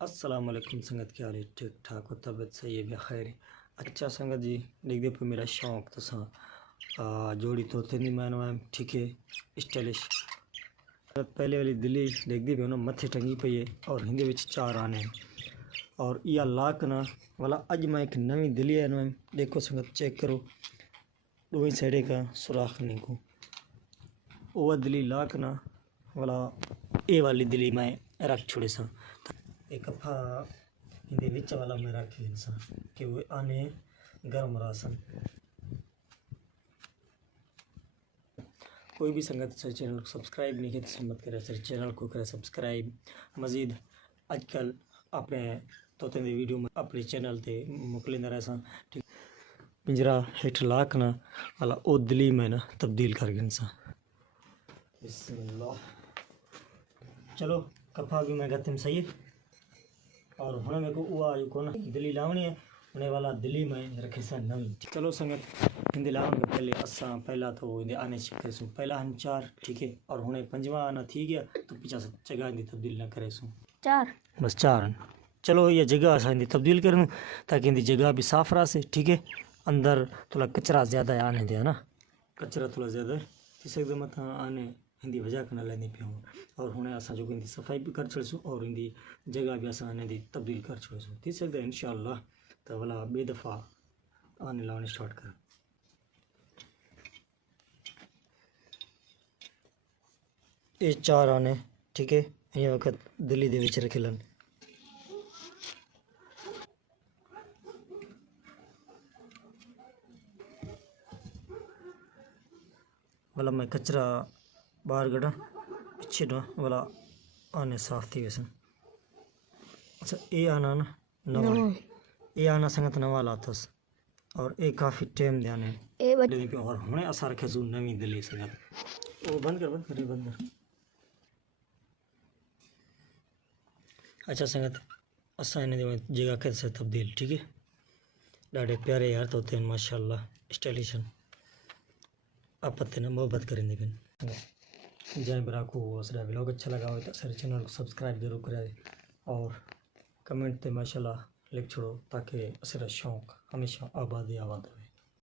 السلام علیکم سنگت کیا حال ہے؟ ٹھیک ٹھاک ہو؟ طبیعت صحیح ہے؟ بخیر ہے؟ اچھا سنگت جی دیکھ دے پہ میرا شوق تساں جوڑی طوطے دی میں نوائم ٹھیک ہے اسٹائلش پہلے والی دلی دیکھ دی پہ انہوں متھے ٹنگی پئی ہے اور ہندے وچ 4 آنے ہیں اور یہ لاک نا والا اج میں ایک نوی دلی ہے نوائم دیکھو سنگت چیک کرو دوئی سائڈے کا سوراخ نہیں کو وہ دلی لاک نا والا اے والی دلی میں رکھ چھوڑے سا ایک کپھا ہندے وچ والا میں رکھی انسان کہ وہ آنے گرم راسن کوئی بھی سنگت سر چینل کو سبسکرائب نہیں کیا تو مت کرے سر چینل کو کرے سبسکرائب مزید اج کل اپنے طوطے دی ویڈیو میں اپنے چینل تے مکلندہ رہے سان پنجرا ہیٹھ لاک نا والا او دلی میں نا تبدیل کر گئے انسان بسم اللہ چلو کپھا بھی میں کہتے ہیں صحیح اور ہنے میں کو ہوا جو کون دلی لاونی ہے ہونے والا دلی میں رکھے سا نوی چلو سنگت ہندی لاون کے پہلے اساں پہلا تو ہندے آنے چکے سوں پہلا ہن 4 ٹھیک ہے اور ہنے پنجواں آنا تھی گیا تو پیچھا سے جگہ دی تبدیل نہ کرے سوں 4 بس 4 چلو یہ جگہ اساں دی تبدیل کروں تاکہ ہندی جگہ بھی صاف رہے سے ٹھیک ہے اندر تھوڑا کچرا زیادہ آنے دے نا کچرا تھوڑا زیادہ کس ایک دم تھا آنے ہندی وجہ کرنا لینے پہ ہوں اور ہنے اساں جو ہندی صفائی بھی کر چھڑسوں اور ہندی جگہ بھی اساں نے دی تبدیل کر چھڑسوں تھی سکتا ہے انشاءاللہ تو والا بے دفعہ آنے لانے سٹارٹ کر یہ 4 آنے ٹھیک ہے یہ وقت دلی دے وچ رکھ لن والا میں کچرا باہر گڑا پیچھے نا والا آنے صاف تھی ویسن اچھا یہ آنا نا نوا یہ آنا سنگت نوا لاتس اور یہ کافی ٹائم دے آنے اور ہنے اسا رکھے سو نوی دلی سنگت وہ بند کر اچھا سنگت اسا نے جگہ کر سے تبدیل ٹھیک ہے ڈاڑے پیارے یار تو ہوتے ہیں ماشاءاللہ اسٹائلشن آپ نا محبت کریں دیکھیں جائیں برا کو اسرا ولاگ اچھا لگا ہو تو سر چینل کو سبسکرائب ضرور کرے اور کمنٹ تے ماشاءاللہ لکھ چھوڑو تاکہ اسرا شوق ہمیشہ آباد ہوئے